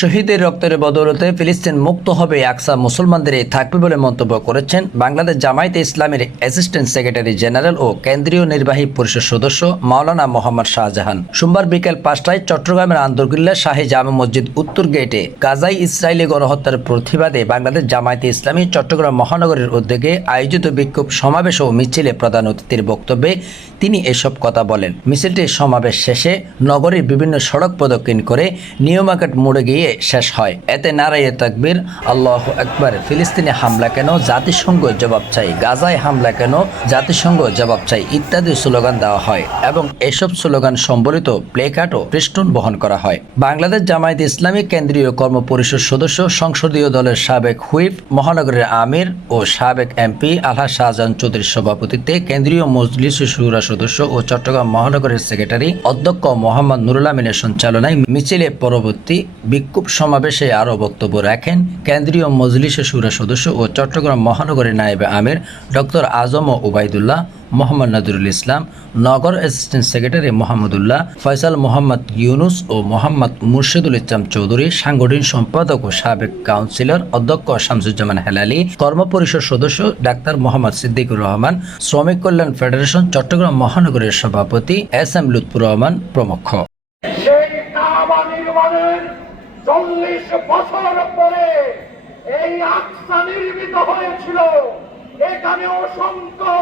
শহীদের রক্তের বদৌলতে ফিলিস্তিন মুক্ত হবে, আকসা মুসলমানদের থাকবে বলে মন্তব্য করেছেন বাংলাদেশ জামায়াতে ইসলামের অ্যাসিস্ট্যান্ট সেক্রেটারি জেনারেল ও কেন্দ্রীয় নির্বাহী পরিষদ সদস্য মাওলানা মোহাম্মদ শাহজাহান। সোমবার বিকেল পাঁচটায় চট্টগ্রামের আন্দরকিল্লা শাহী জামে মসজিদ উত্তর গেটে গাজাই ইসরায়েলি গণহত্যার প্রতিবাদে বাংলাদেশ জামায়াতে ইসলামী চট্টগ্রাম মহানগরের উদ্যোগে আয়োজিত বিক্ষোভ, সমাবেশ ও মিছিলে প্রধান অতিথির বক্তব্যে তিনি এসব কথা বলেন। মিছিলটি সমাবেশ শেষে নগরীর বিভিন্ন সড়ক প্রদক্ষিণ করে নিউ মার্কেট মোড়ে গিয়ে শেষ হয়। এতে নারায়ে তাকবীর, আল্লাহ একবার ফিলিস্তিনে হামলা কেন, জাতিসংঘ জবাব চাই গাজায় হামলা কেন, জাতিসংঘ জবাব চাই ইত্যাদি স্লোগান দেওয়া হয় এবং এসব স্লোগান সম্বলিত প্লেকার্ড ও পৃষ্ঠন বহন করা হয়। বাংলাদেশ জামায়াত ইসলামী কেন্দ্রীয় কর্ম পরিষদ সদস্য সংসদীয় দলের সাবেক হুইপ, মহানগরের আমির ও সাবেক এমপি আলহা শাহজাহান চৌধুরীর সভাপতিত্বে কেন্দ্রীয় মজলিস শুরা সদস্য ও চট্টগ্রাম মহানগরের সেক্রেটারি অধ্যক্ষ মোহাম্মদ নুরুল আমিনের সঞ্চালনায় মিছিলে পরবর্তী বিক্ষোভ সমাবেশে আরও বক্তব্য রাখেন কেন্দ্রীয় মজলিস শুরা সদস্য ও চট্টগ্রাম মহানগরের নায়েবে আমির, ডক্টর আজম ও ওবায়দুল্লাহ মোহাম্মদ নাদুরুল ইসলাম, নগর অ্যাসিস্ট্যান্ট সেক্রেটারি মোহাম্মদুল্লাহ, ফয়সাল মোহাম্মদ ইউনুস ও মোহাম্মদ মুর্শিদুল ইসলাম চৌধুরী, সাংগঠনিক সম্পাদক ও সাবেক কাউন্সিলর অধ্যক্ষ শামসুজ্জামান হেলালি, কর্মপরিষদ সদস্য ডাক্তার মোহাম্মদ সিদ্দিকুর রহমান, শ্রমিক কল্যাণ ফেডারেশন চট্টগ্রাম মহানগরের সভাপতি এস এম লুৎফুর রহমান প্রমুখ। চল্লিশ বছর পরে এই আকসা নির্মিত হয়েছিল। এখানে অসংখ্য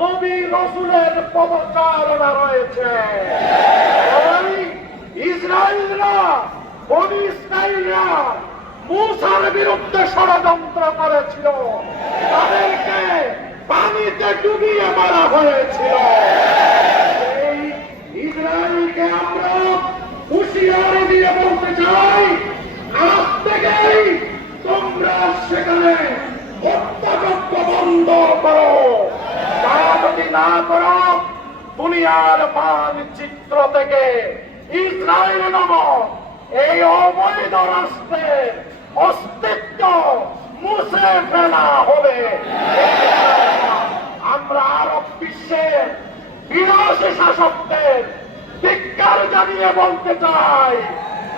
নবী রসুলের পদচারণা রয়েছে। ইসরায়েলরা বনি ইসরায়েলরা মুসার বিরুদ্ধে ষড়যন্ত্র করেছিল। তাদেরকে পানিতে ডুবিয়ে মারা হয়েছিল। না করো, দুনিয়ার মানচিত্র থেকে ইসরায়েল নামক এই অবৈধ রাষ্ট্রের অস্তিত্ব মুছে ফেলা হবে। আমরা আরব বিশ্বের বিনাশী শাসকদের ধিক্কার জানিয়ে বলতে চাই,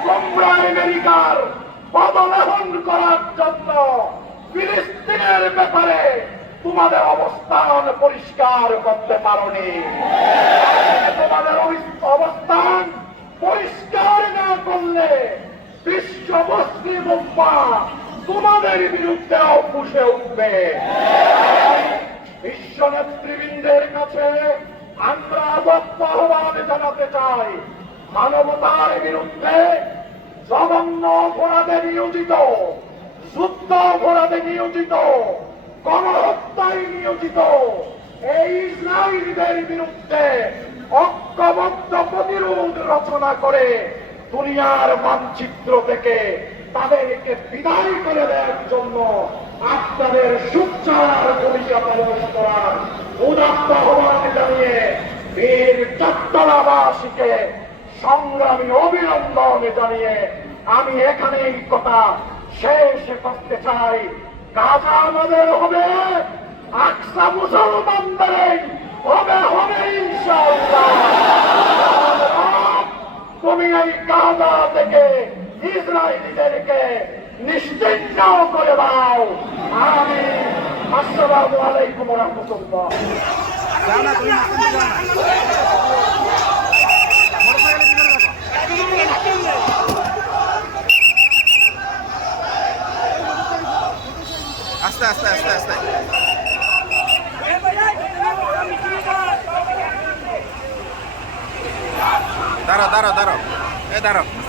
তোমরা আমেরিকার পদলেহন করার জন্য ফিলিস্তিনের ব্যাপারে তোমাদের অবস্থান পরিষ্কার করতে পারোনি। তোমাদের অবস্থান পরিষ্কার না করলে বিশ্ব মুসলিম তোমাদের বিরুদ্ধে অপুষে উঠবে। বিশ্ব নেতৃবৃন্দের কাছে আমরা আহ্বান জানাতে চাই, মানবতার বিরুদ্ধে জঘন্য অপরাধে নিয়োজিত, যুদ্ধ অপরাধে নিয়োজিত গণহত্যায় নিয়োজিত। এই ইসরায়েলদের বিরুদ্ধে ঐক্যবদ্ধ প্রতিরোধ রচনা করে দুনিয়ার মানচিত্র থেকে তাদেরকে বিদায় করে দেওয়ার জন্য আপনাদের সুচার ভূমিকা পালন করার উদাত্ত আহ্বান জানিয়ে বীর চট্টলাবাসীকে সংগ্রামী অভিনন্দন জানিয়ে আমি এখানে এই কথা শেষ করতে চাই। কাজা আমাদের হবে, আকসা মুসলমানদের হবে হবে তুমি এই কাজা থেকে ইসরায়েলিদেরকে নিশ্চিন্ন করে দাও। আমি আসসালামু আলাইকুম রহমতুল্লাহ। দাঁড়াও দাঁড়াও এ দাঁড়াও।